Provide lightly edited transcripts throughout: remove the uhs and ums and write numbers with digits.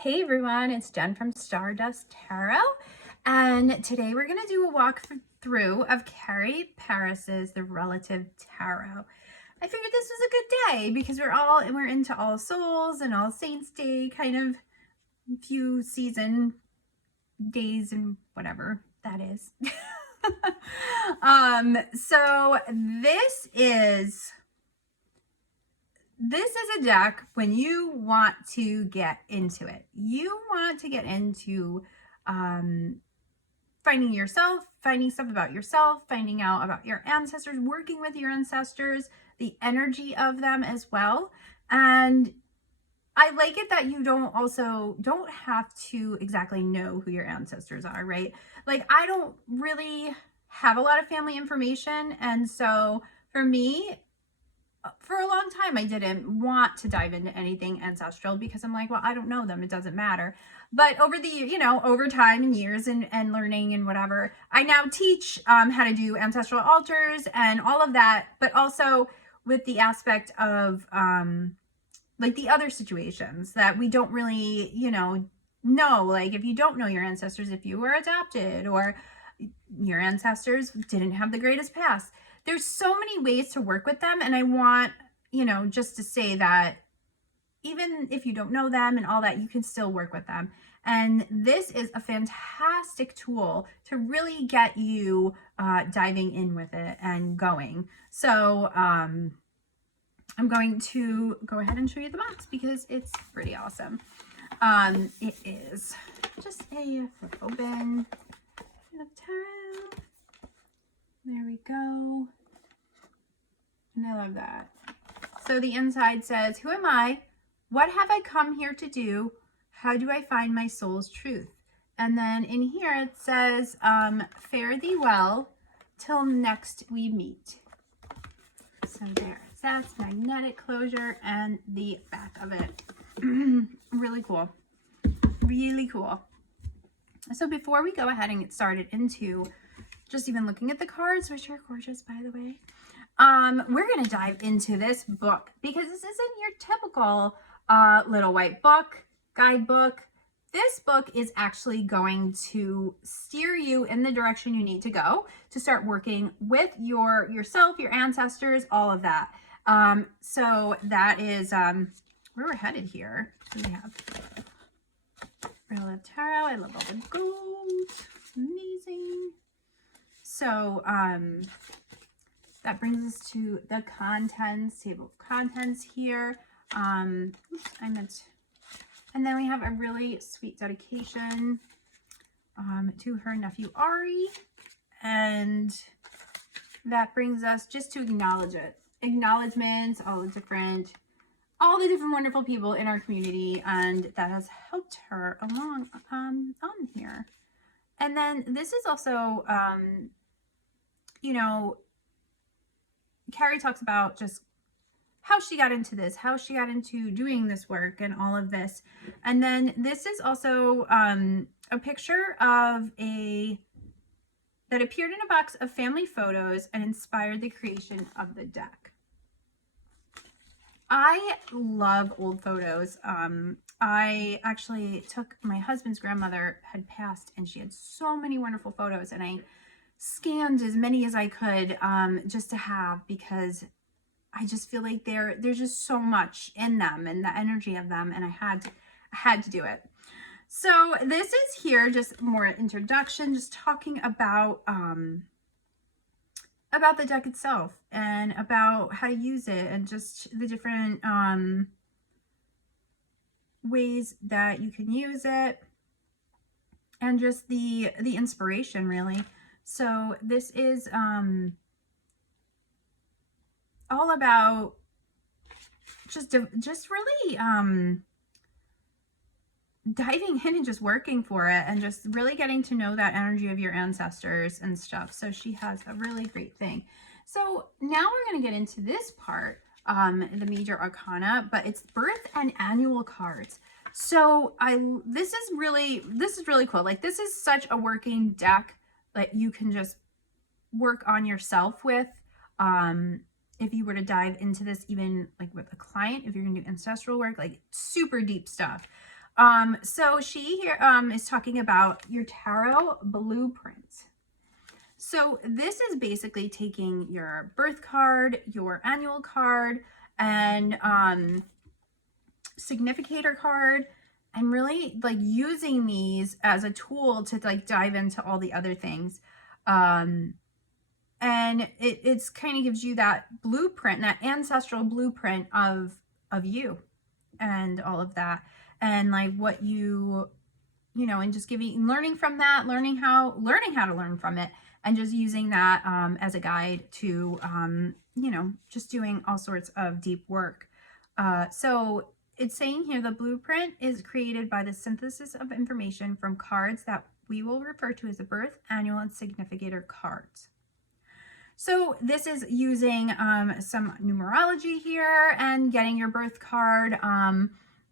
Hey everyone, it's Jen from Stardust Tarot, and today we're going to do a walkthrough of Carrie Paris's The Relative Tarot. I figured this was a good day because we're into All Souls and All Saints Day, kind of few season days and whatever that is. So this is a deck when you want to get into it. You want to get into finding yourself, finding stuff about yourself, finding out about your ancestors, working with your ancestors, the energy of them as well. And I like it that you don't have to exactly know who your ancestors are, right? Like, I don't really have a lot of family information. And so for me, for a long time, I didn't want to dive into anything ancestral because I'm like, well, I don't know them. It doesn't matter. But over time and years and learning and whatever, I now teach how to do ancestral altars and all of that, but also with the aspect of like the other situations that we don't really, know. Like, if you don't know your ancestors, if you were adopted or your ancestors didn't have the greatest past, there's so many ways to work with them. And I want, just to say that even if you don't know them and all that, you can still work with them. And this is a fantastic tool to really get you diving in with it and going. So I'm going to go ahead and show you the box because it's pretty awesome. It is just a flip open of tarot. There we go. And I love that. So the inside says, "Who am I? What have I come here to do? How do I find my soul's truth?" And then in here it says, "Fare thee well till next we meet." So that's magnetic closure and the back of it. Really cool. Really cool. So before we go ahead and get started into just even looking at the cards, which are gorgeous, by the way, we're going to dive into this book because this isn't your typical little white book, guidebook. This book is actually going to steer you in the direction you need to go to start working with yourself, your ancestors, all of that. So that is where we're headed here. So we have Relative Tarot. I love all the gold. It's amazing. So that brings us to the contents, table of contents here. And then we have a really sweet dedication to her nephew Ari. And that brings us just to acknowledge it. Acknowledgements, all the different wonderful people in our community, and that has helped her along on here. And then this is also, Carrie talks about just how she got into this, how she got into doing this work and all of this. And then this is also a picture of that appeared in a box of family photos and inspired the creation of the deck. I love old photos. I actually took my husband's grandmother had passed and she had so many wonderful photos, and I scanned as many as I could just to have, because I just feel like there's just so much in them and the energy of them, and I had to do it. So this is here just more introduction, just talking about the deck itself and about how to use it and just the different ways that you can use it and just the inspiration, really. So this is all about just really diving in and just working for it and just really getting to know that energy of your ancestors and stuff. So she has a really great thing. So now we're going to get into this part, the major arcana, but it's birth and annual cards. So this is really cool. Like, this is such a working deck that you can just work on yourself with. If you were to dive into this, even like with a client, if you're gonna do ancestral work, like super deep stuff. So she here is talking about your tarot blueprint. So this is basically taking your birth card, your annual card, and significator card, and really like using these as a tool to like dive into all the other things. And it's kind of gives you that blueprint, that ancestral blueprint of you and all of that, and like what you know, and just learning from that, learning how to learn from it, and just using that as a guide to you know, just doing all sorts of deep work. So it's saying here the blueprint is created by the synthesis of information from cards that we will refer to as the birth, annual, and significator cards. So this is using some numerology here and getting your birth card.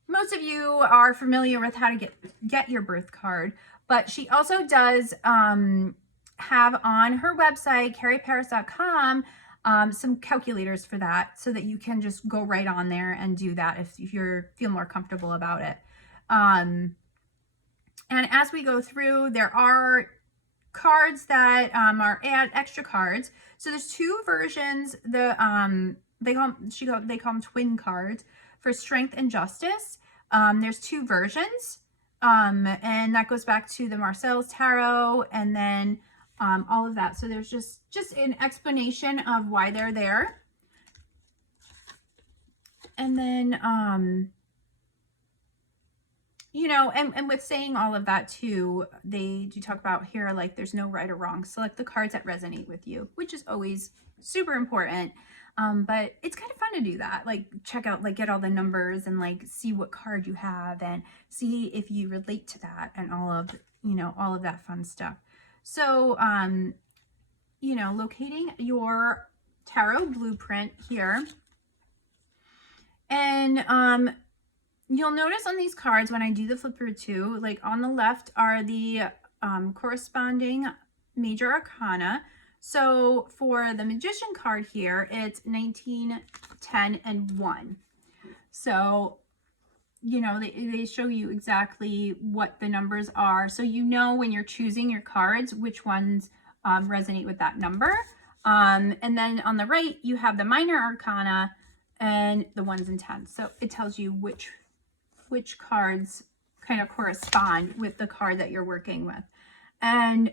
Most of you are familiar with how to get your birth card, but she also does have on her website, carrieparis.com, some calculators for that, so that you can just go right on there and do that if you feel more comfortable about it. And as we go through, there are cards that are extra cards. So there's two versions. They call them twin cards for strength and justice. There's two versions, and that goes back to the Marseille's Tarot, and then all of that. So there's just an explanation of why they're there. And then you know, and with saying all of that too, they do talk about here, like, there's no right or wrong. Select the cards that resonate with you, which is always super important. But it's kind of fun to do that. Like, check out, like, get all the numbers and like see what card you have and see if you relate to that and all of, you know, all of that fun stuff. So, you know, locating your tarot blueprint here. And, you'll notice on these cards when I do the flip through too, like on the left are the corresponding major arcana. So for the Magician card here, it's 19, 10, and 1. So, you know, they show you exactly what the numbers are. So you know when you're choosing your cards, which ones resonate with that number. And then on the right, you have the minor arcana and the 1s and 10s. So it tells you which cards kind of correspond with the card that you're working with, and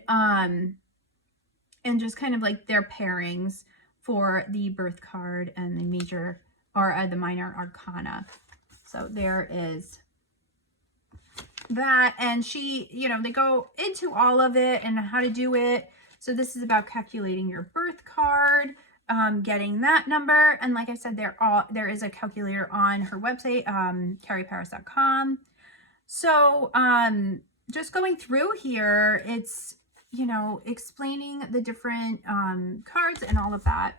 just kind of like their pairings for the birth card and the major or the minor arcana. So there is that, and she, you know, they go into all of it and how to do it. So this is about calculating your birth card, getting that number, and like I said, there is a calculator on her website, carrieparis.com. So just going through here, it's, you know, explaining the different cards and all of that,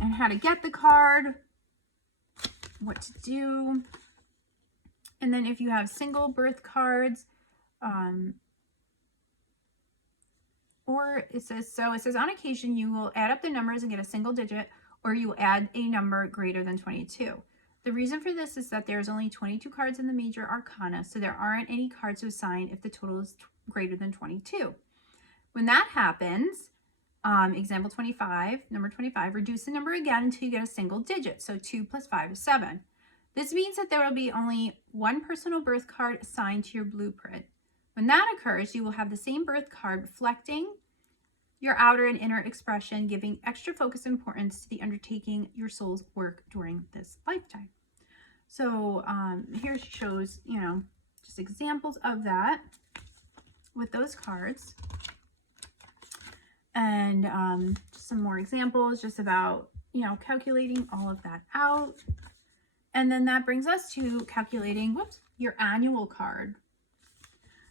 and how to get the card, what to do. And then if you have single birth cards, or it says on occasion you will add up the numbers and get a single digit, or you will add a number greater than 22. The reason for this is that there's only 22 cards in the major arcana, so there aren't any cards to assign if the total is greater than 22. When that happens, example 25, number 25, reduce the number again until you get a single digit. So 2 plus 5 is 7. This means that there will be only one personal birth card assigned to your blueprint. When that occurs, you will have the same birth card reflecting your outer and inner expression, giving extra focus and importance to the undertaking your soul's work during this lifetime. So here she shows, you know, just examples of that with those cards. And some more examples just about, you know, calculating all of that out. And then that brings us to calculating, your annual card.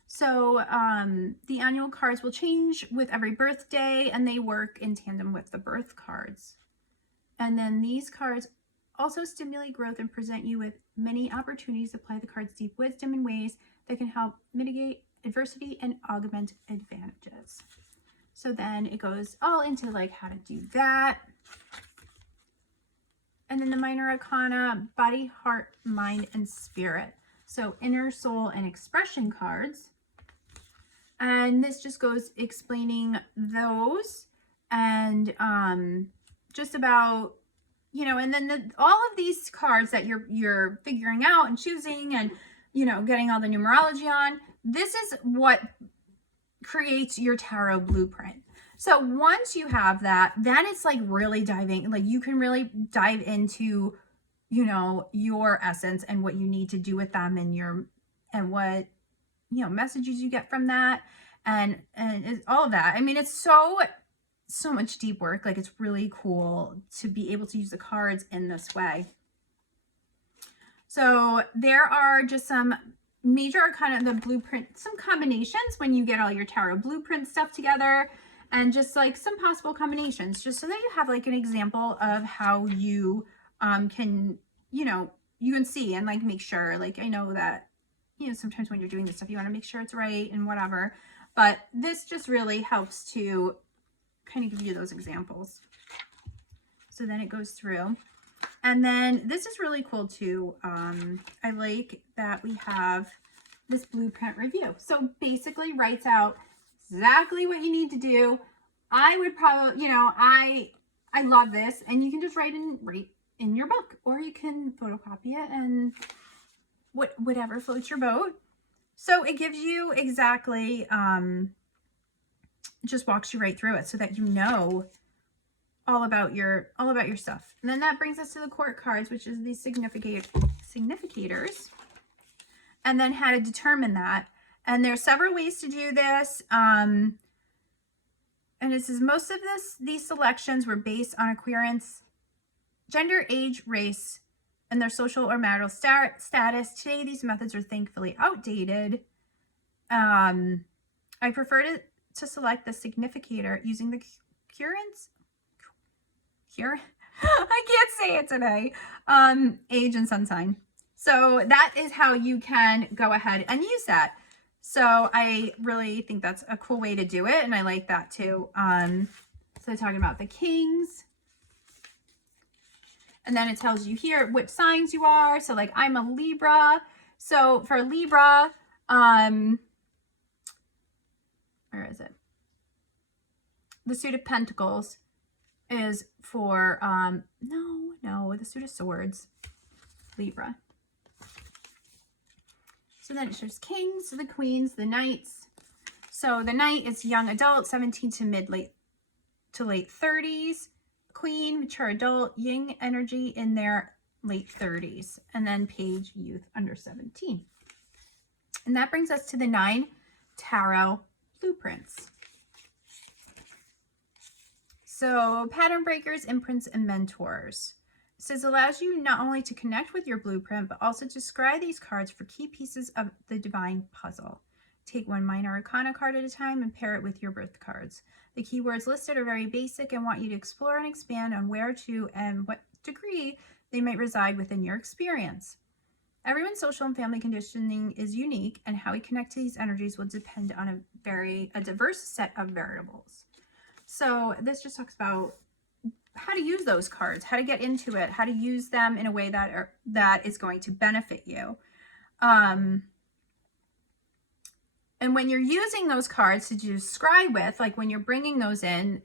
So the annual cards will change with every birthday, and they work in tandem with the birth cards. And then these cards also stimulate growth and present you with many opportunities to apply the card's deep wisdom in ways that can help mitigate adversity and augment advantages. So then it goes all into like how to do that. And then the minor arcana, body, heart, mind, and spirit. So inner soul and expression cards. And this just goes explaining those and just about, you know, and then all of these cards that you're figuring out and choosing and, you know, getting all the numerology on, this is what creates your tarot blueprint. So once you have that, then it's like really diving, like you can really dive into, you know, your essence and what you need to do with them and what, you know, messages you get from that and all of that. I mean, it's so much deep work. Like, it's really cool to be able to use the cards in this way. So there are just some major arcana, the blueprint, some combinations when you get all your tarot blueprint stuff together, and just like some possible combinations, just so that you have like an example of how you can, you know, you can see and like make sure. Like, I know that, you know, sometimes when you're doing this stuff, you want to make sure it's right and whatever, but this just really helps to kind of give you those examples. So then it goes through. And then this is really cool too. I like that we have this blueprint review. So basically writes out exactly what you need to do. I would probably, you know, I love this, and you can just write in your book, or you can photocopy it and whatever floats your boat. So it gives you exactly, just walks you right through it so that you know all about your stuff. And then that brings us to the court cards, which is the significators, and then how to determine that. And there's several ways to do this. And it says most of these selections were based on acquirance, gender, age, race, and their social or marital status. Today, these methods are thankfully outdated. I prefer to select the significator using the currents. I can't say it today. Age and sun sign. So that is how you can go ahead and use that. So I really think that's a cool way to do it, and I like that too. So talking about the kings, and then it tells you here which signs you are. So like, I'm a Libra. So for Libra, where is it? The Suit of Pentacles is for, the Suit of Swords, Libra. So then it shows kings, the queens, the knights. So the knight is young adult, 17 to late 30s. Queen, mature adult, yin energy in their late 30s. And then page, youth under 17. And that brings us to the 9 tarot blueprints. So pattern breakers, imprints, and mentors. It says allows you not only to connect with your blueprint, but also to scry these cards for key pieces of the divine puzzle. Take one minor arcana card at a time and pair it with your birth cards. The keywords listed are very basic and want you to explore and expand on where to and what degree they might reside within your experience. Everyone's social and family conditioning is unique, and how we connect to these energies will depend on a diverse set of variables. So this just talks about how to use those cards, how to get into it, how to use them in a way that is going to benefit you. And when you're using those cards to do scry with, like when you're bringing those in,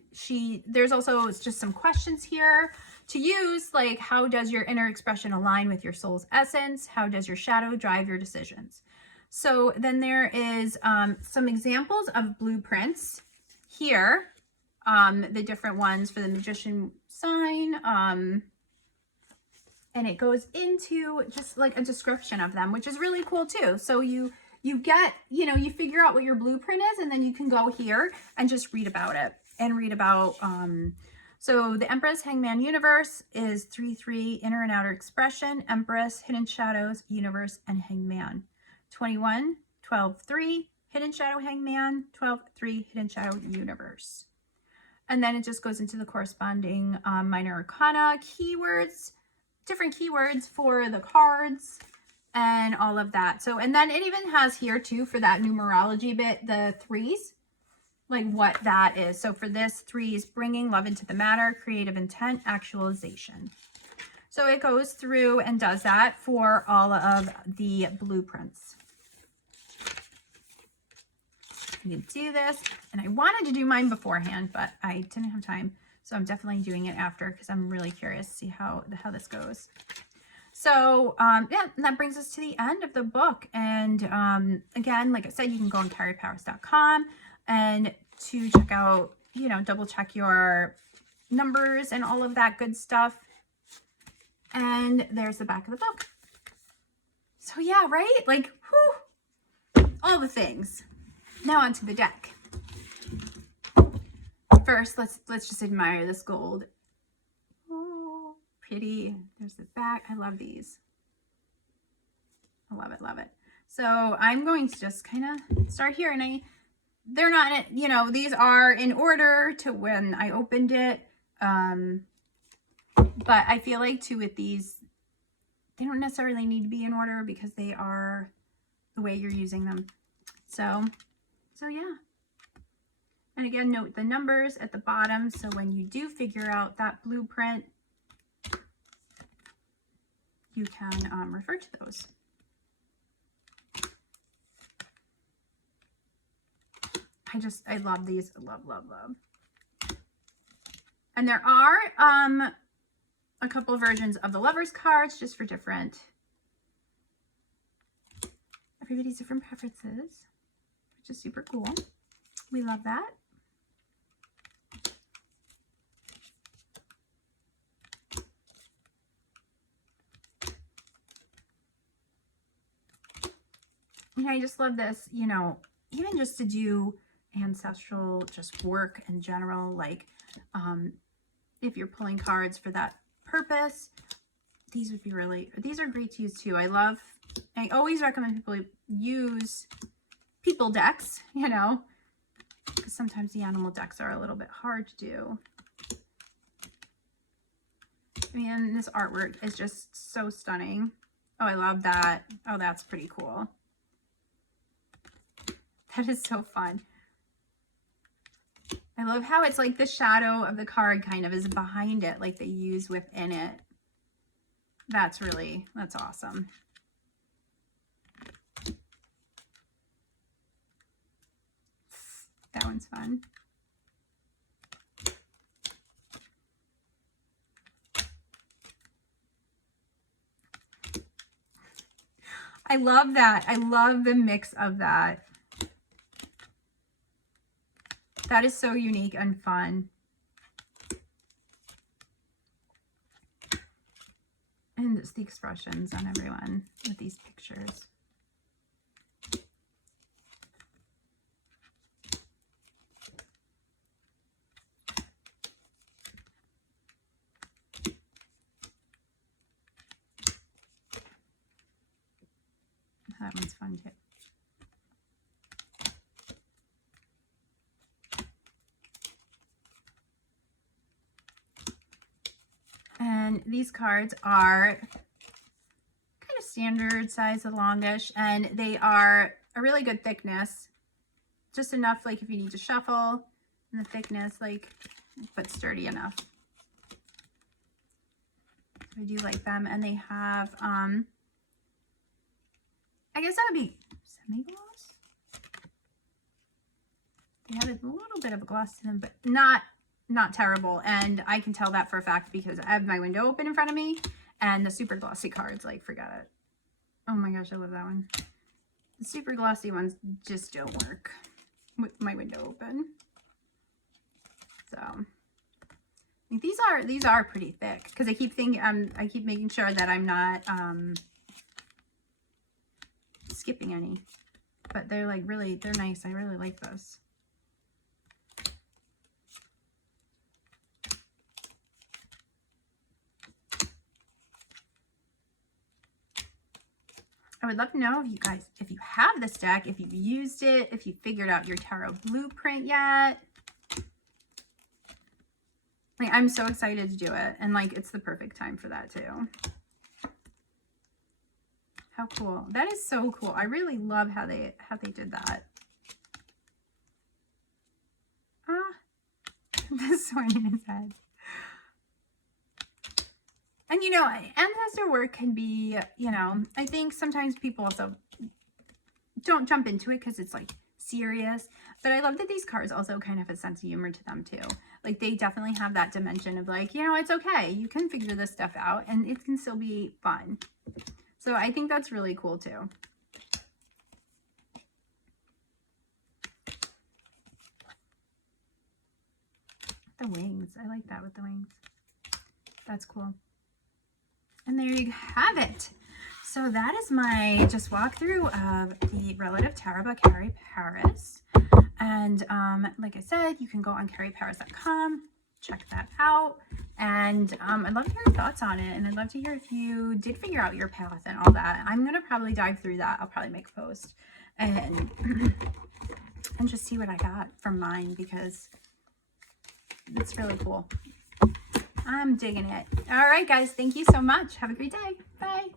there's also just some questions here to use, like how does your inner expression align with your soul's essence? How does your shadow drive your decisions? So then there is some examples of blueprints here. The different ones for the magician sign, and it goes into just like a description of them, which is really cool too. So you get, you figure out what your blueprint is, and then you can go here and just read about it and read about, so the Empress, Hangman, Universe is 3-3, inner and outer expression, Empress, hidden shadows, universe, and Hangman. 21, 12-3, hidden shadow, Hangman, 12-3, hidden shadow, universe. And then it just goes into the corresponding minor arcana keywords, different keywords for the cards and all of that. So, and then it even has here too, for that numerology bit, the 3s, like what that is. So for this, 3 is bringing love into the matter, creative intent, actualization. So it goes through and does that for all of the blueprints. You can do this, and I wanted to do mine beforehand, but I didn't have time. So I'm definitely doing it after because I'm really curious to see how this goes. So yeah, and that brings us to the end of the book. And again, like I said, you can go on carrypowers.com and to check out, you know, double check your numbers and all of that good stuff. And there's the back of the book. So yeah, right? Like, whew, all the things. Now onto the deck. First, let's just admire this gold. Oh, pretty. There's the back. I love these. I love it, love it. So I'm going to just kind of start here, and they're not, you know, these are in order to when I opened it. But I feel like too with these, they don't necessarily need to be in order because they are the way you're using them. So yeah. And again, note the numbers at the bottom. So when you do figure out that blueprint, you can refer to those. I love these. Love, love, love. And there are a couple versions of the lovers cards just for everybody's different preferences, which is super cool. We love that. And I just love this, you know, even just to do ancestral just work in general, like if you're pulling cards for that purpose, these are great to use too. I always recommend people use people decks, you know, because sometimes the animal decks are a little bit hard to do. I mean, this artwork is just so stunning. Oh, I love that. Oh, that's pretty cool. That is so fun. I love how it's like the shadow of the card kind of is behind it, like they use within it. That's awesome. That one's fun. I love that. I love the mix of that. That is so unique and fun. And just the expressions on everyone with these pictures. That one's fun too. And these cards are kind of standard size, the longish, and they are a really good thickness. Just enough, like if you need to shuffle, and the thickness, like, but sturdy enough. I do like them, and they have, I guess that would be semi-gloss. They have a little bit of a gloss to them, but not terrible. And I can tell that for a fact because I have my window open in front of me, and the super glossy cards, like, forget it. Oh my gosh, I love that one. The super glossy ones just don't work with my window open. So these are pretty thick because I keep thinking I keep making sure that I'm not skipping any, but they're like they're nice. I really like this. I would love to know if you guys, if you have this deck, if you've used it, if you figured out your tarot blueprint yet. Like, I'm so excited to do it. And like, it's the perfect time for that too. How cool. That is so cool. I really love how they did that. Ah, the sword in his head. And, you know, ancestor work can be, you know, I think sometimes people also don't jump into it because it's like serious. But I love that these cards also kind of have a sense of humor to them too. Like they definitely have that dimension of like, you know, it's okay. You can figure this stuff out and it can still be fun. So I think that's really cool too. The wings. I like that with the wings. That's cool. And there you have it. So that is my just walkthrough of the Relative Tarot by Carrie Paris. And like I said, you can go on carrieparis.com, check that out. And I'd love to hear your thoughts on it. And I'd love to hear if you did figure out your path and all that. I'm going to probably dive through that. I'll probably make a post and, and just see what I got from mine because it's really cool. I'm digging it. All right, guys. Thank you so much. Have a great day. Bye.